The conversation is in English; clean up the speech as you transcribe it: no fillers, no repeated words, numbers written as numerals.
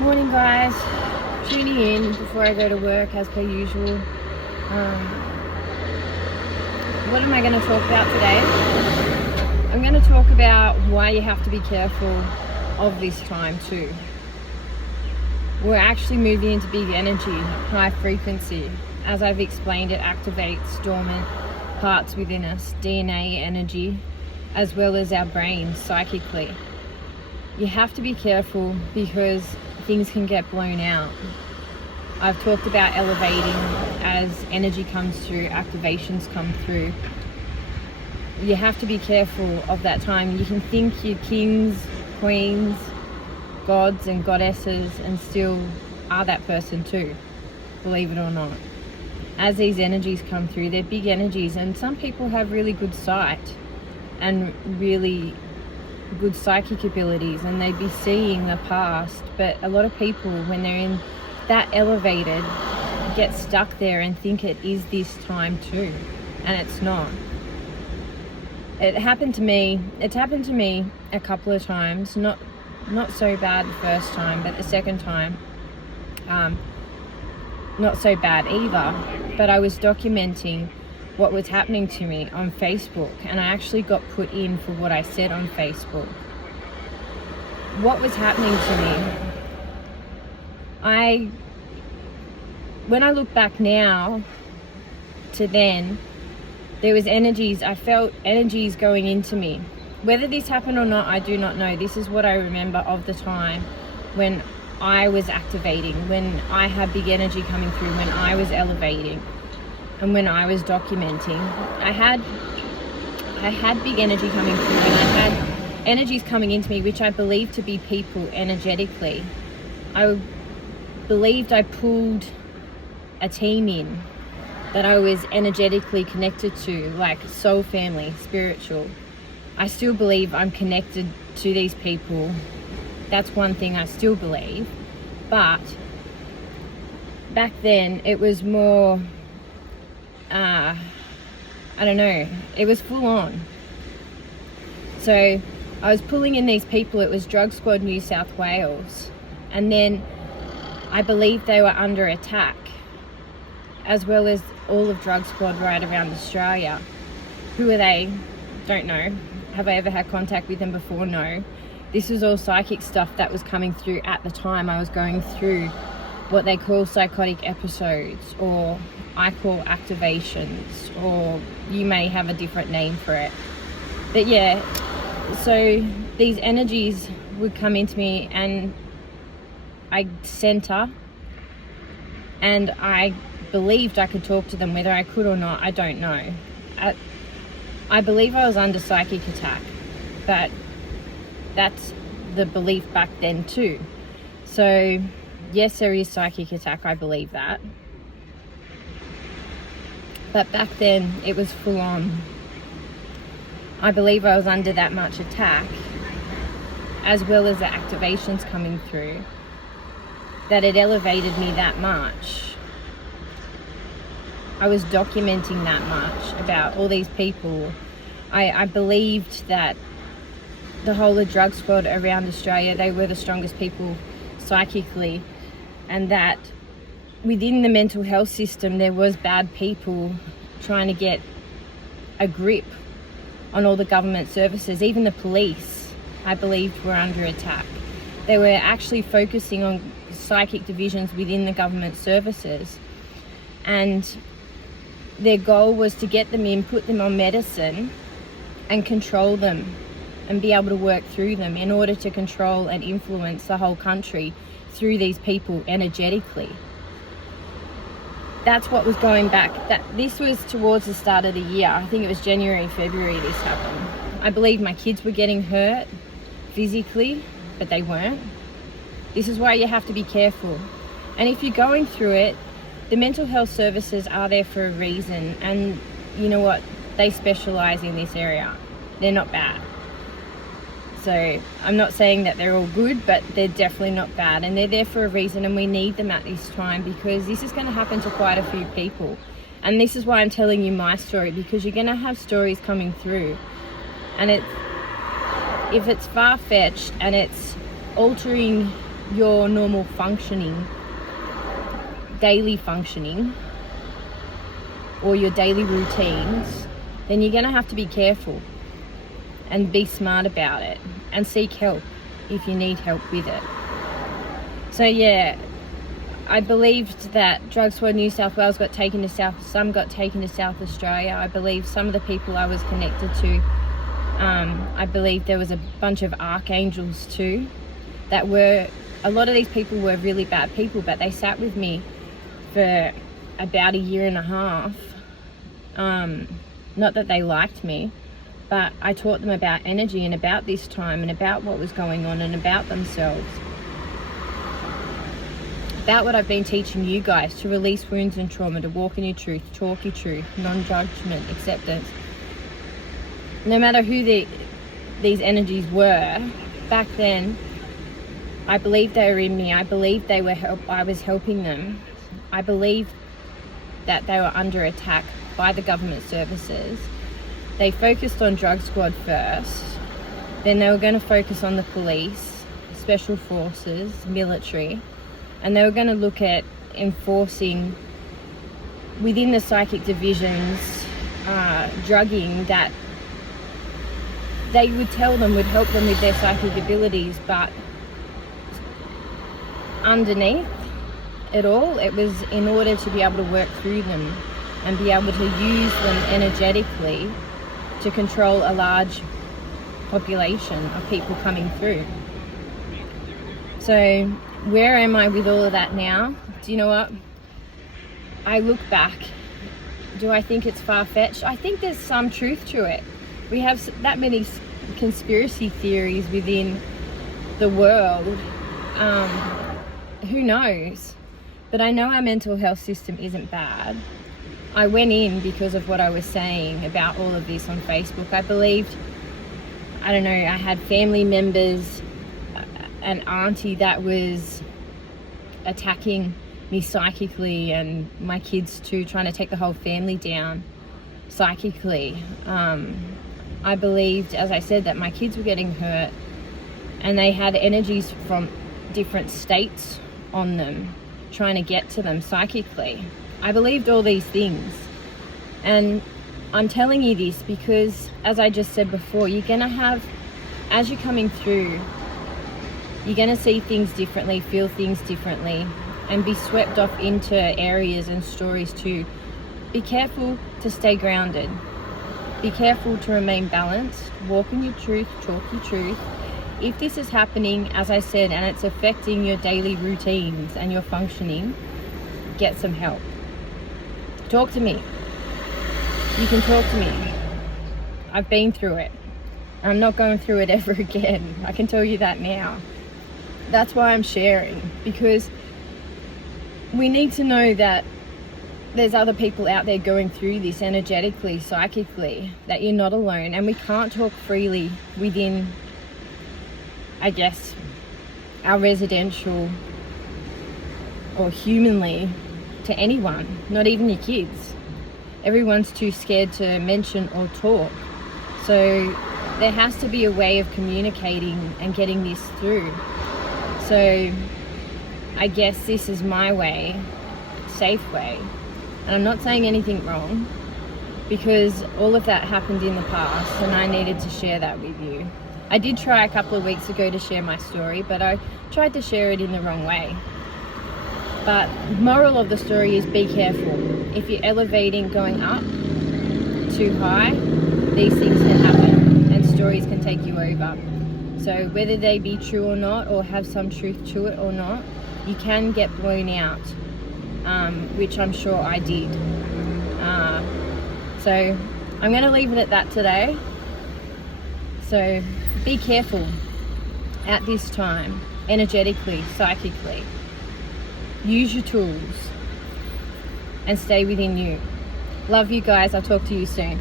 Morning guys, tuning in before I go to work as per usual. What am I going to talk about today? I'm going to talk about why you have to be careful of this time too. We're actually moving into big energy, high frequency. As I've explained, it activates dormant parts within us, DNA energy, as well as our brains psychically. You have to be careful because things can get blown out. I've talked about elevating as energy comes through, activations come through. You have to be careful of that time. You can think you're kings, queens, gods and goddesses and still are that person too, believe it or not. As these energies come through, they're big energies, and some people have really good sight and really good psychic abilities, and they'd be seeing the past. But a lot of people, when they're in that elevated, get stuck there and think it is this time too, and it's not. It's happened to me a couple of times, not so bad the first time, but the second time not so bad either. But I was documenting what was happening to me on Facebook, and I actually got put in for what I said on Facebook. What was happening to me, when I look back now to then, there was energies, I felt energies going into me. Whether this happened or not, I do not know. This is what I remember of the time when I was activating, when I had big energy coming through, when I was elevating. And when I was documenting, I had big energy coming through, and I had energies coming into me which I believed to be people energetically. I believed I pulled a team in that I was energetically connected to, like soul family, spiritual. I still believe I'm connected to these people. That's one thing I still believe. But back then it was more, I don't know, it was full on. So I was pulling in these people. It was Drug Squad New South Wales, and then I believed they were under attack, as well as all of Drug Squad right around Australia. Who are they? Don't know. Have I ever had contact with them before? No. This was all psychic stuff that was coming through at the time. I was going through what they call psychotic episodes, or I call activations, or you may have a different name for it. But yeah, so these energies would come into me, and I center, and I believed I could talk to them. Whether I could or not, I don't know. I believe I was under psychic attack, but that's the belief back then too. So yes, there is psychic attack, I believe that. But back then it was full on. I believe I was under that much attack, as well as the activations coming through, that it elevated me that much. I was documenting that much about all these people. I believed that the whole of Drug Squad around Australia, they were the strongest people psychically, and that within the mental health system there was bad people trying to get a grip on all the government services. Even the police, I believed, were under attack. They were actually focusing on psychic divisions within the government services, and their goal was to get them in, put them on medicine and control them and be able to work through them in order to control and influence the whole country through these people energetically. That's what was going back. This was towards the start of the year. I think it was January, February this happened. I believe my kids were getting hurt physically, but they weren't. This is why you have to be careful. And if you're going through it, the mental health services are there for a reason, and you know what? They specialize in this area. They're not bad. So I'm not saying that they're all good, but they're definitely not bad, and they're there for a reason, and we need them at this time, because this is going to happen to quite a few people. And this is why I'm telling you my story, because you're going to have stories coming through, and if it's far-fetched and it's altering your normal functioning, daily functioning, or your daily routines, then you're going to have to be careful and be smart about it and seek help if you need help with it. So yeah, I believed that Drug Squad New South Wales got taken to some got taken to South Australia. I believe some of the people I was connected to, I believe there was a bunch of archangels too, that were, a lot of these people were really bad people, but they sat with me for about a year and a half. Not that they liked me, but I taught them about energy and about this time and about what was going on and about themselves. About what I've been teaching you guys, to release wounds and trauma, to walk in your truth, talk your truth, non-judgment, acceptance. No matter who these energies were, back then, I believed they were in me. I believed I was helping them. I believed that they were under attack by the government services. They focused on Drug Squad first, then they were going to focus on the police, special forces, military, and they were going to look at enforcing within the psychic divisions drugging that they would tell them would help them with their psychic abilities, but underneath it all, it was in order to be able to work through them and be able to use them energetically to control a large population of people coming through. So where am I with all of that now? Do you know what? I look back. Do I think it's far-fetched? I think there's some truth to it. We have that many conspiracy theories within the world. Who knows? But I know our mental health system isn't bad. I went in because of what I was saying about all of this on Facebook. I believed, I don't know, I had family members, an auntie that was attacking me psychically, and my kids too, trying to take the whole family down psychically. I believed, as I said, that my kids were getting hurt and they had energies from different states on them, trying to get to them psychically. I believed all these things, and I'm telling you this because, as I just said before, you're gonna have, as you're coming through, you're gonna see things differently, feel things differently, and be swept off into areas and stories too. Be careful to stay grounded. Be careful to remain balanced. Walk in your truth, talk your truth. If this is happening, as I said, and it's affecting your daily routines and your functioning, get some help. Talk to me. You can talk to me. I've been through it. I'm not going through it ever again. I can tell you that now. That's why I'm sharing, because we need to know that there's other people out there going through this energetically, psychically, that you're not alone. And we can't talk freely within, I guess, our residential or humanly to anyone, not even your kids. Everyone's too scared to mention or talk. So there has to be a way of communicating and getting this through. So I guess this is my way, safe way. And I'm not saying anything wrong, because all of that happened in the past and I needed to share that with you. I did try a couple of weeks ago to share my story, but I tried to share it in the wrong way. But moral of the story is, be careful. If you're elevating, going up too high, these things can happen and stories can take you over. So whether they be true or not, or have some truth to it or not, you can get blown out, which I'm sure I did. So I'm going to leave it at that today. So be careful at this time, energetically, psychically. Use your tools and stay within you. Love you guys. I'll talk to you soon.